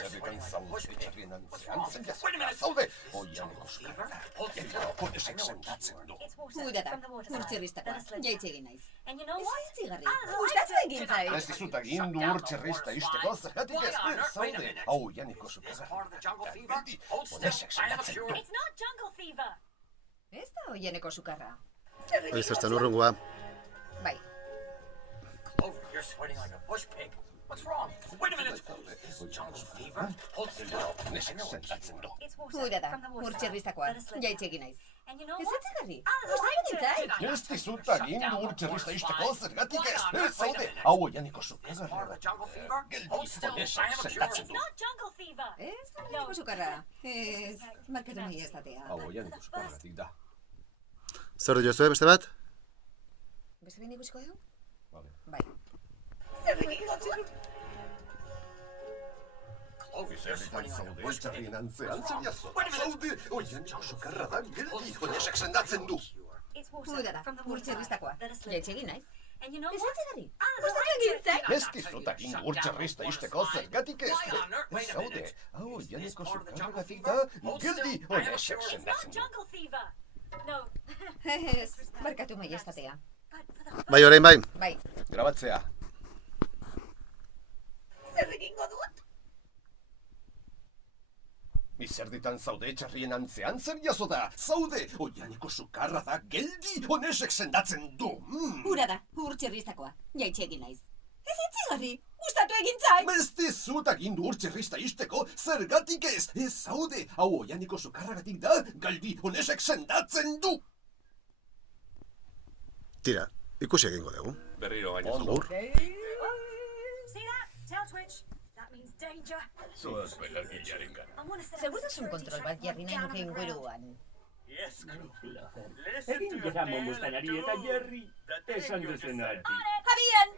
Zerrekan zaude etxarrien antzean, zer jazoa zaude, oianeko sukarra da, konesek sentatzen du. Hura da, urtxerriztakoa, jaitxe egin naiz. Ez aitzigarri, gustatu egin zait. Ez dizut agindu urtxerrista isteko, zergatik ez zaude, oianeko sukarra da, geldi, konesek sentatzen du. It's not jungle fever. Ez da oianeko sukarra. Hori zertzen urrungoa. Bai. Clover, you're sweating like a bush pig. What's wrong? Wait a minute. Jungle fever? Hold still. Konesek sentatzen du. Hura da, urtxerriztakoa, jaitxe egin naiz. Ez aitzigarri, gustatu egin zait. Ez dizut agindu urtxerrista isteko, zergatik ez zaude, oianeko sukarra da, geldi, konesek sentatzen It's du. not jungle fever. Ez da oianeko sukarra. Ez, markatu nahi ez datea. Oianeko sukarratik da. Zer diozue, beste bat? Beste behin ikusiko dugu? Vale. Bai. Clover, you're sweating like a Zaude bush pig. etxarrien antzean, zer jazoa zaude, oianeko sukarra da, geldi, konesek sendatzen du. Hura da, urtxerriztakoa, jaitxe egin naiz. And you know Ez what? aitzigarri, gustatu egin zait. Ez dizut agindu urtxerrista isteko, zergatik ez zaude, oianeko sukarragatik da, geldi, konesek It's not sendatzen du. jungle fever. No, Ez, markatu nahi ez datea. but for the Bai, orain bai. Bai. Grabatzea. Zer egingo dut? Izerditan zaude etxarrien antzean, zer jazo da? Zaude, oianeko sukarra da, geldi, honesek sendatzen du. Hura da, urtxerriztakoa, jaitxe egin naiz. Ez aitzigarri, gustatu egin zait. Ez dizut agindu urtxerrista isteko, zergatik ez zaude, hau oianeko sukarragatik da, galdi, honesek sendatzen du. Tira, ikusi egingo dugu. Berriro gaina Ondo. See that? Tail twitch. That means danger. Zoaz belargilarengan. I want to set up Segurtasun kontrol bat jarri nahi nuke inguruan. Yes, Clover. Egin gizamo guztanari eta Jerry. Esan duzenari. Javian!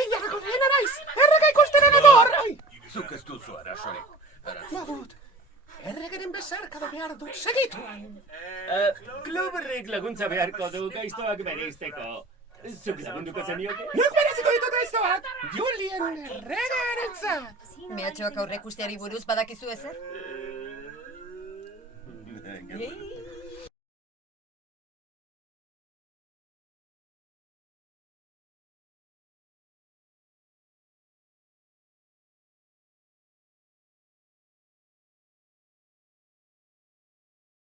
Hilarako dena naiz! Errega ikusten edor! Zuk ez duzu arazorik. Badut, erregeren bezarkada behar dut segituan. Cloverrek laguntza beharko du gaiztoak bereizteko. Zuk lagunduko zenioke? Nik bereziko ditut aiztoak, Julien erregearentzat. Mehatxoak aurrekusteari buruz badakizu ezer? Gero.